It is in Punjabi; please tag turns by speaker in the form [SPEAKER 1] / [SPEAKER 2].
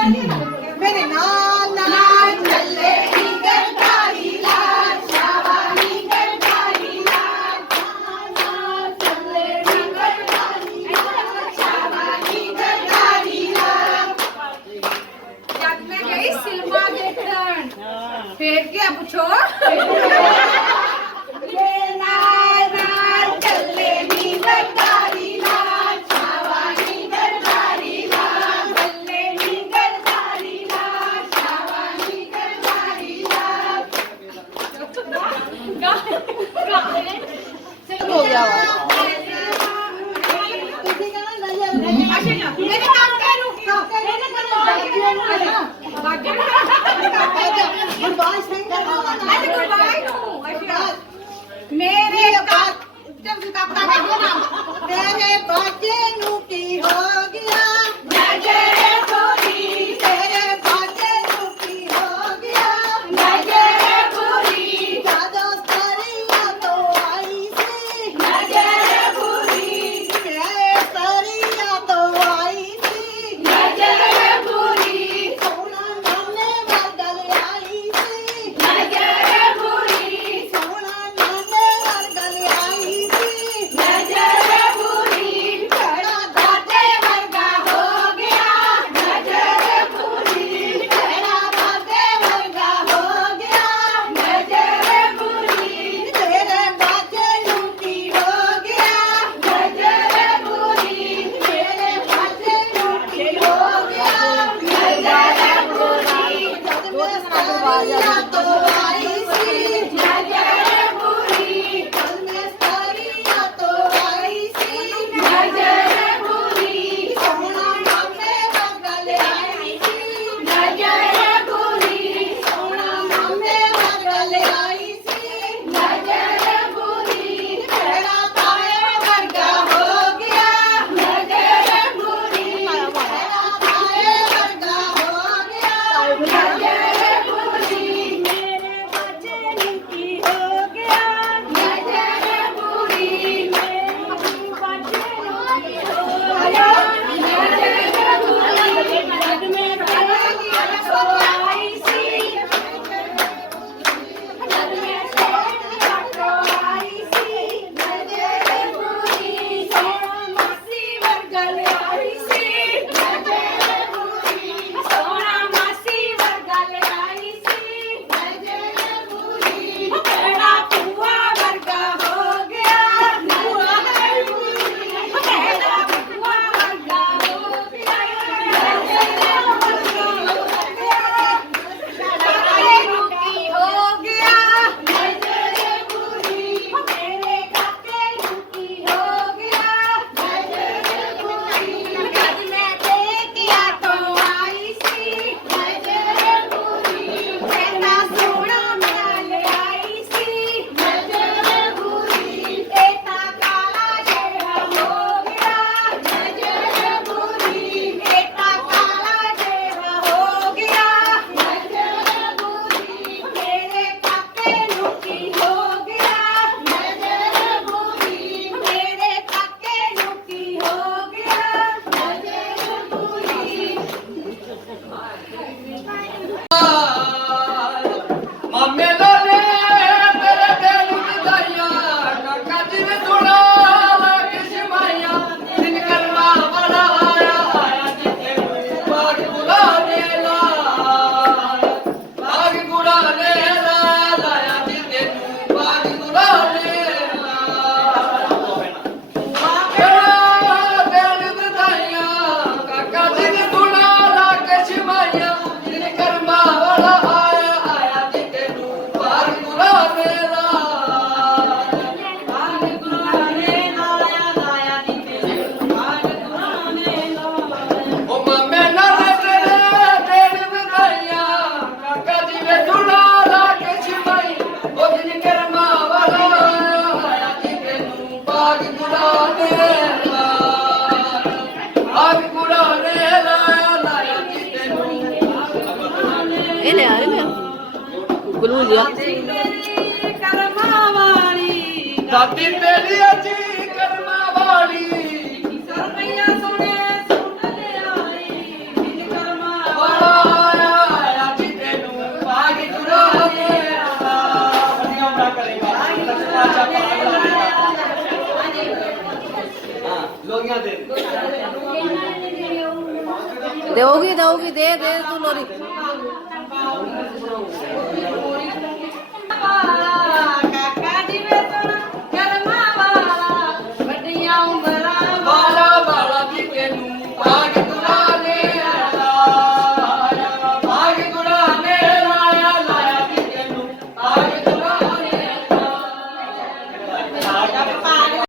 [SPEAKER 1] Марина. ਗਲੂਲੀਆ ਕਰਮਾ ਵਾਲੀ ਦਾਤੀ ਤੇਰੀ ਅਜੀ ਕਰਮਾ ਵਾਲੀ।
[SPEAKER 2] ਸਰਮਈਆ ਸੁਣੇ ਸੁਣ ਲਿਆਈ ਬਿਨ ਕਰਮਾ
[SPEAKER 1] ਵਾਲਾ। ਅਜੀ ਤੈਨੂੰ ਪਾਗ ਤੁਰਾਵੇ ਬੰਦਿਆਂ ਨਾ ਕਰੇਗਾ ਸੱਚਾ ਪਾਗ ਲਾਏਗਾ ਲੋਗੀਆਂ ਦੇ।
[SPEAKER 3] ਦੇਉਗੀ ਦੇਉਗੀ ਦੇ ਦੇ ਤੂੰ ਲੋਰੀ।